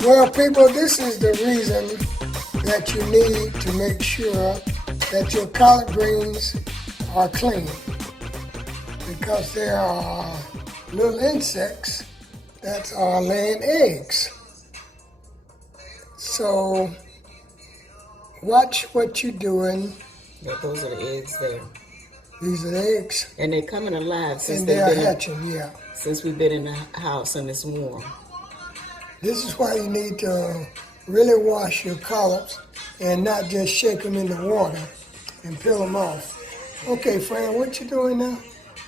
Well, people, this is the reason that you need to make sure that your collard greens are clean because there are little insects that are laying eggs. So watch what you're doing. Yeah, those are the eggs there. These are the eggs. And they're coming alive And they are hatching, yeah. Since we've been in the house and it's warm. This is why you need to really wash your collards and not just shake them in the water and peel them off. Okay, Fran, what you doing now?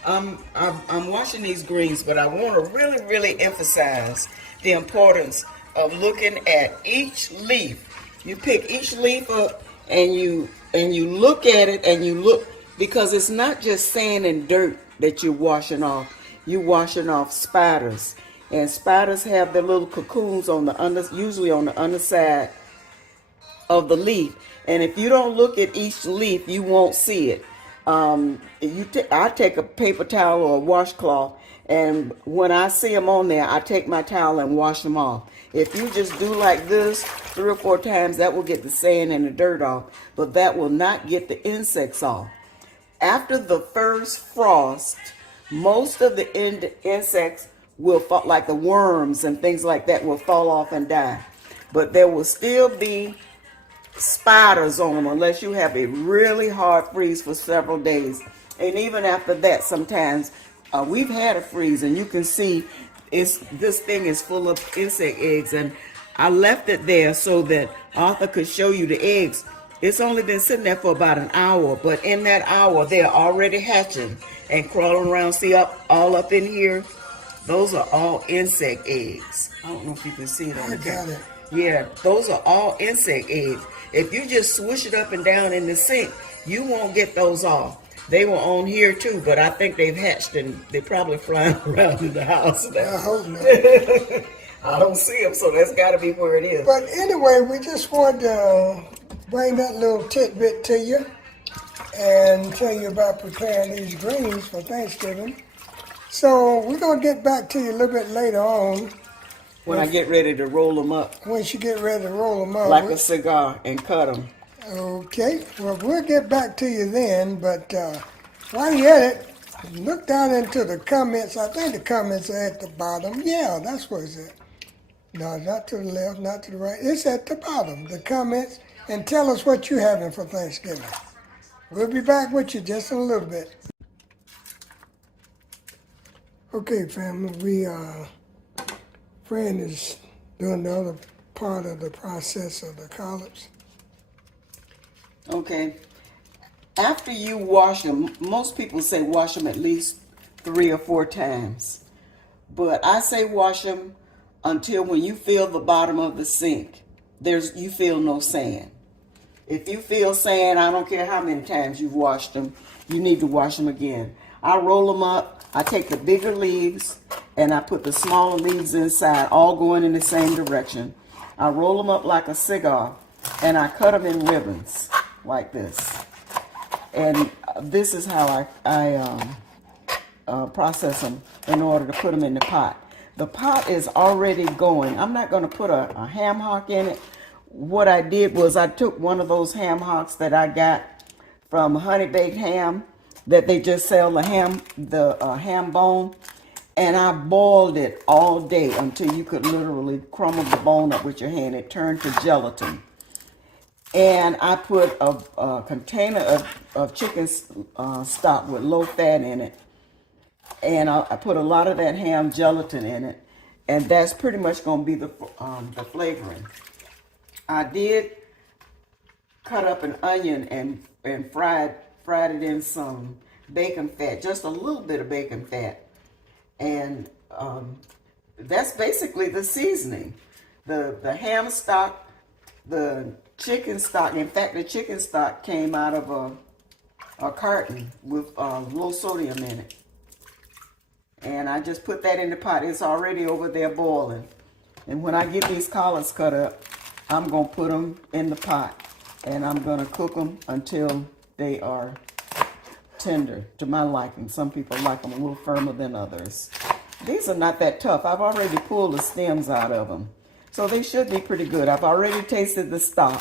I'm washing these greens, but I want to really emphasize the importance of looking at each leaf. You pick each leaf up and you look at it and you look, because it's not just sand and dirt that you're washing off. You're washing off spiders. And spiders have their little cocoons on the usually on the underside of the leaf. And if you don't look at each leaf, you won't see it. I take a paper towel or a washcloth, and when I see them on there, I take my towel and wash them off. If you just do like this 3 or 4 times, that will get the sand and the dirt off, but that will not get the insects off. After the first frost, most of the insects will fall, like the worms and things like that, will fall off and die. But there will still be spiders on them unless you have a really hard freeze for several days. And even after that, sometimes we've had a freeze, and you can see this thing is full of insect eggs. And I left it there so that Arthur could show you the eggs. It's only been sitting there for about an hour, but in that hour, they're already hatching and crawling around. See, all up in here, those are all insect eggs. I don't know if you can see it on the camera. Yeah, those are all insect eggs. If you just swish it up and down in the sink, you won't get those off. They were on here too, but I think they've hatched and they're probably flying around in the house now. I hope not. I don't see them, so that's got to be where it is. But anyway, we just wanted to bring that little tidbit to you and tell you about preparing these greens for Thanksgiving. So we're going to get back to you a little bit later on. When I get ready to roll them up. Once you get ready to roll them up. Like a cigar and cut them. Okay. Well, we'll get back to you then. But while you're at it, look down into the comments. I think the comments are at the bottom. Yeah, that's where it's at. No, not to the left, not to the right. It's at the bottom, the comments. And tell us what you're having for Thanksgiving. We'll be back with you just in a little bit. Okay, family. Fran is doing the other part of the process of the collards. Okay. After you wash them, most people say wash them at least 3 or 4 times. But I say wash them until when you feel the bottom of the sink, you feel no sand. If you feel sand, I don't care how many times you've washed them, you need to wash them again. I roll them up. I take the bigger leaves and I put the smaller leaves inside, all going in the same direction. I roll them up like a cigar and I cut them in ribbons like this. And this is how I process them in order to put them in the pot. The pot is already going. I'm not going to put a ham hock in it. What I did was I took one of those ham hocks that I got from Honey Baked Ham, that they just sell the ham bone, and I boiled it all day until you could literally crumble the bone up with your hand. It turned to gelatin. And I put a container of chicken stock with low fat in it, and I put a lot of that ham gelatin in it, and that's pretty much going to be the flavoring. I did cut up an onion and fried it in some bacon fat, just a little bit of bacon fat. And that's basically the seasoning. The ham stock, the chicken stock. In fact, the chicken stock came out of a carton with low sodium in it. And I just put that in the pot. It's already over there boiling. And when I get these collards cut up, I'm going to put them in the pot. And I'm going to cook them until they are tender to my liking. Some people like them a little firmer than others. These are not that tough. I've already pulled the stems out of them. So they should be pretty good. I've already tasted the stock,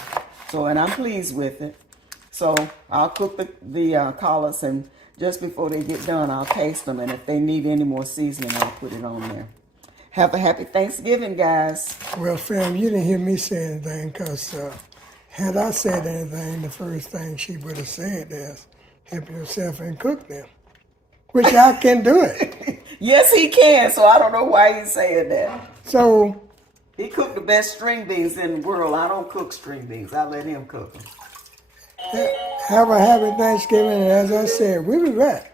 and I'm pleased with it. So I'll cook the collards, and just before they get done, I'll taste them. And if they need any more seasoning, I'll put it on there. Have a happy Thanksgiving, guys. Well, fam, you didn't hear me say anything because had I said anything, the first thing she would have said is, help yourself and cook them, which I can do it. Yes, he can. So I don't know why he's saying that. So, He cooked the best string beans in the world. I don't cook string beans. I let him cook them. have a happy Thanksgiving, and as I said, we'll be back.